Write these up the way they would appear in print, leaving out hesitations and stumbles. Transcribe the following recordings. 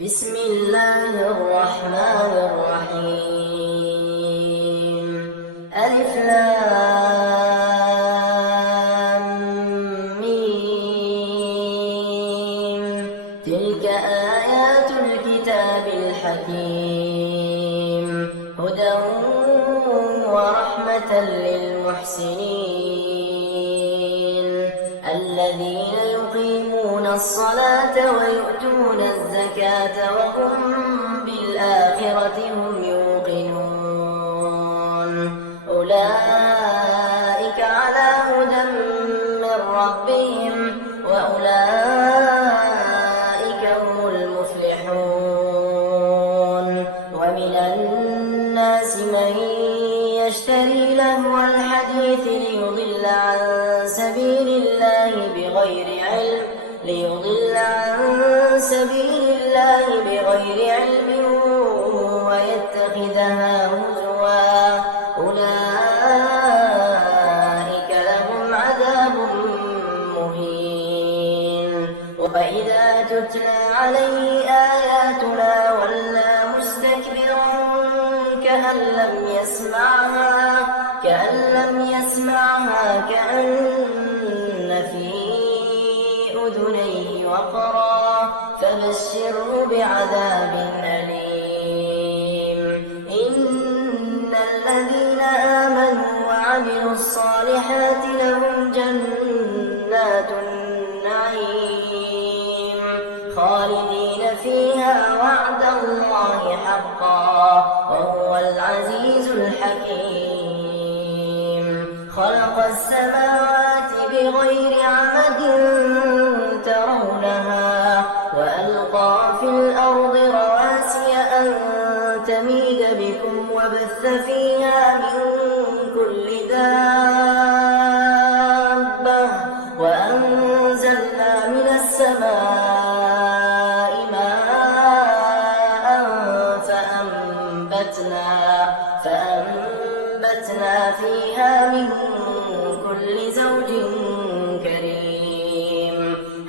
بسم الله الرحمن الرحيم. ألف لام ميم. تلك آيات الكتاب الحكيم، هدى ورحمة للمحسنين الذين يقيمون الصلاة ويؤتون الزكاة وهم بالآخرة هم يوقنون. أولئك على هدى من ربهم وأولئك هم المفلحون. ومن الناس من يشتري لهو الحديث ليضل عن سبيل الله بغير علم ويتخذها هزوا. أولئك لهم عذاب مهين. وإذا تتلى عليه آياتنا ولى مستكبرا كأن لم يسمعها كأن في أذنيه وقرا فبشره بعذاب أليم. إن الذين آمنوا وعملوا الصالحات لهم جنات النعيم خالدين فيها وعد الله حقا وهو العزيز الحكيم. خلق السماوات بغير عمد ترونها وألقى في الأرض رواسي أن تميد بكم وبث فيها من كل دابة وأنزلنا من السماء ماء فأنبتنا فيها من كل زوج كريم.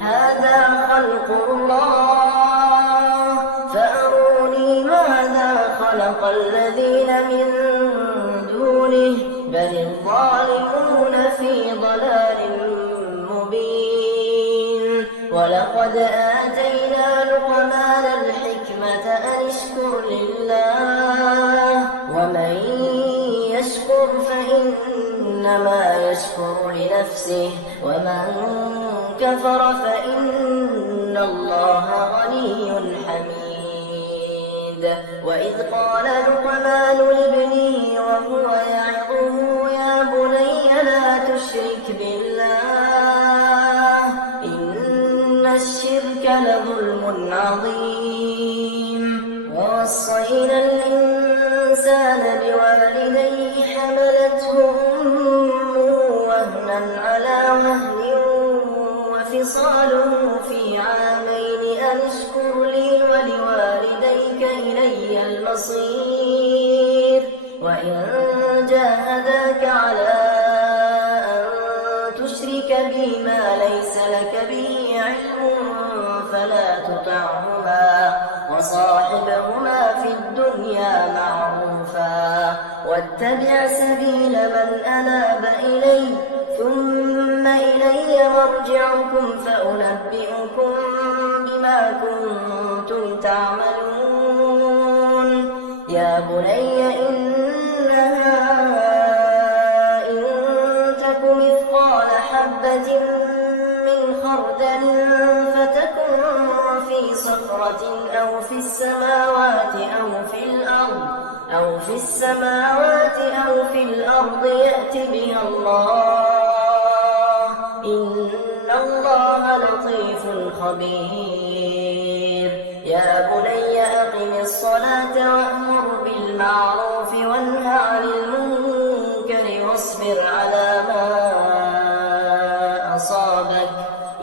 هذا خلق الله فأروني ماذا خلق الذين من دونه بل الظالمون في ضلال مبين. ولقد آتينا لقمان الحكمة أن اشكر لله ومن يشكر فإنما يشكر لنفسه ومن كفر فإن الله غني حميد. وإذ قال لقمان لابنه وهو يعظه يا بني لا تشرك بالله إن الشرك لظلم عظيم. ووصينا الإنسان بوالديه حملته أمه وهنا على وهن وفصاله في عامين أن اشكر لي ولوالديك إلي المصير. وإن جاهداك على أن تشرك بي ما ليس لك به علم فلا تطعهما وصاحبهما في الدنيا معروفا واتبع سبيل من أناب إلي ثم إلي مرجعكم فأنبئكم بما كنتم تعملون. يا بني إنها إن تك مثقال حبة من خردل فتكن في صخرة أو في السماوات أو في الأرض يأت بها الله إن الله لطيف خبير. يا بني أقم الصلاة وأمر بالمعروف وانه عن المنكر واصبر على ما أصابك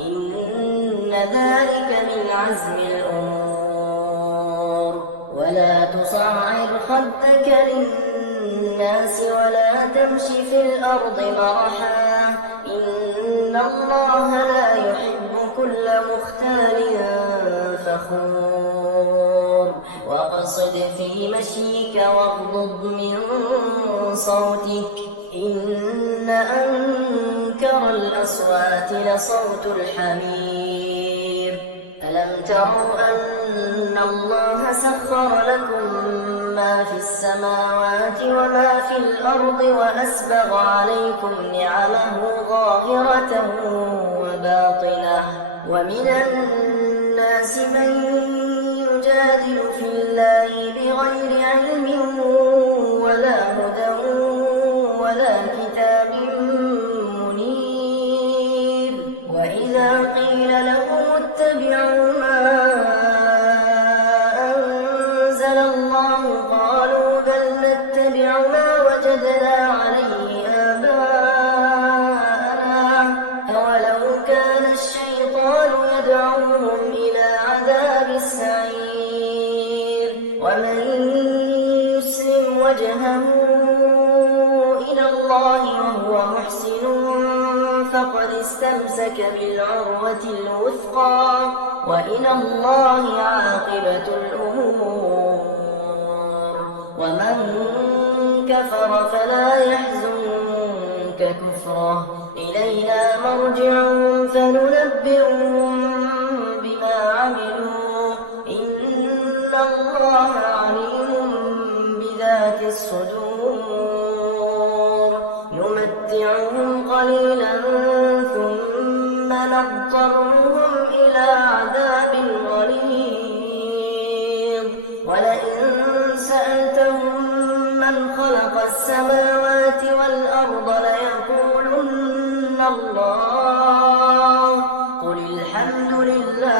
إن ذلك من عزم الأمور. ولا تصعر خدك للناس ولا تمش في الأرض مرحا إن الله لا يحب كل مختال فخور. واقصد في مشيك واغضض من صوتك إن أنكر الأصوات لصوت الحمير ألم تروا أن الله سخر لكم ما في السماوات وما في الأرض وأسبغ عليكم نعمه ظاهرة وباطنة ومن الناس من يجادل في الله بغير علم ولا هدى ولا كتاب منير وإذا قيل لهم اتبعوا ما أنزل الله قالوا بل نتبع ما وجدنا عليه آباءنا أولو كان الشيطان يدعوهم إلى عذاب السعير ومن يسلم وجهه إلى الله وهو محسن فقد استمسك بالعروة الوثقى وإلى الله عاقبة الأمور ومن كفر فلا يحزنك كفره إلينا مرجعهم فننبئهم بما عملوا إن الله عليم بذات الصدور نمتعهم قليلا ثم نضطرهم إلى عذاب غليظ ولئن سألتهم من خلق السماوات والأرض ليقولن الله قل الحمد لله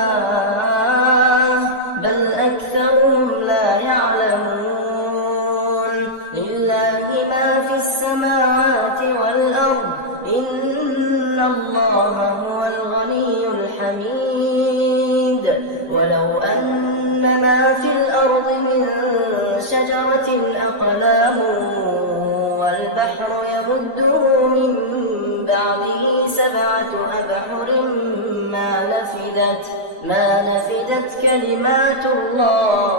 بل أكثرهم لا يعلمون لله ما في السماوات والأرض إن الله هو الغني الحميد ولو أن ما في الأرض من شجرة أقلام والبحر يمده من بعده 7 أبحر ما نفدت كلمات الله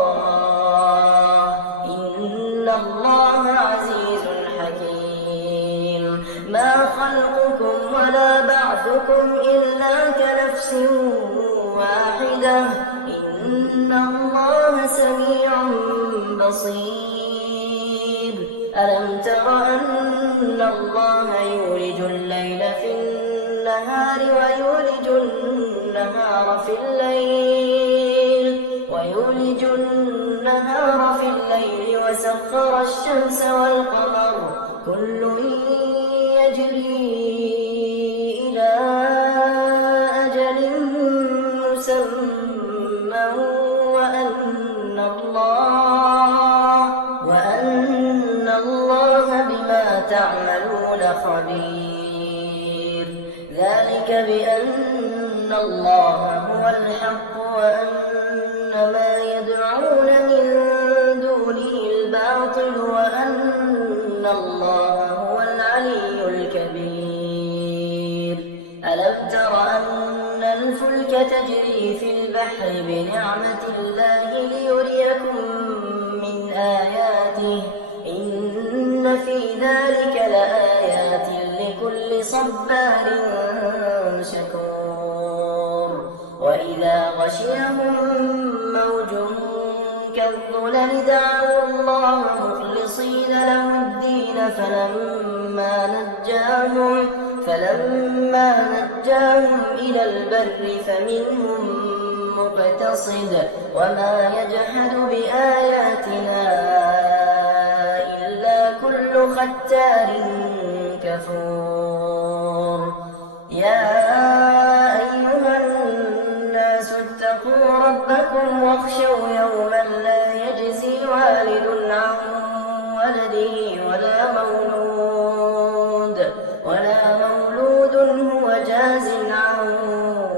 إن الله عزيز حكيم ما خلقكم ولا بعثكم إلا كنفس واحدة إن الله سميع بصير ألم تر أن الله يولج الليل في النهار ويولج النهار في الليل وسخر الشمس والقمر كل يجري إلى أجل مسمى وأن الله بما تعملون خبير ذلك بأن الله هو الحق وأن ما يدعون من دونه الباطل وأن الله هو العلي الكبير ألم تر أن الفلك تجري في البحر بنعمة الله ليريكم من آياته إن في ذلك لآيات لكل صبار شكور وإذا غشيهم موج كالظلل دعوا الله مخلصين له الدين فلما نجاهم إلى البر فمنهم مقتصد وما يجحد بآياتنا إلا كل ختار كفور يا أيها الناس اتقوا ربكم واخشوا يوما لا يجزي والد عن ولده ولا مولود هو جاز عن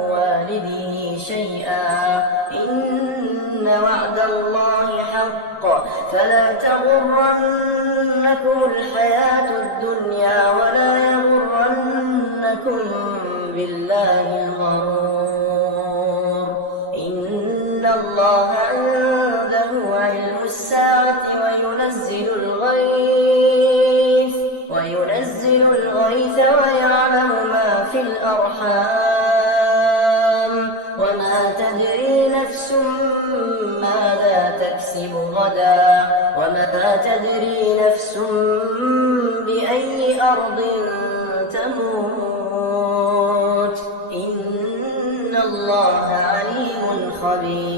والده شيئا إن وعد الله حق فلا تغرنكم الحياة الدنيا ولا يغرنكم بالله الغرور إن الله عنده وينزل الغيث ويعلم ما في الأرحام وما تدري نفس ماذا تكسب غدا وما تدري نفس بأي أرض تموت إن الله عليم خبير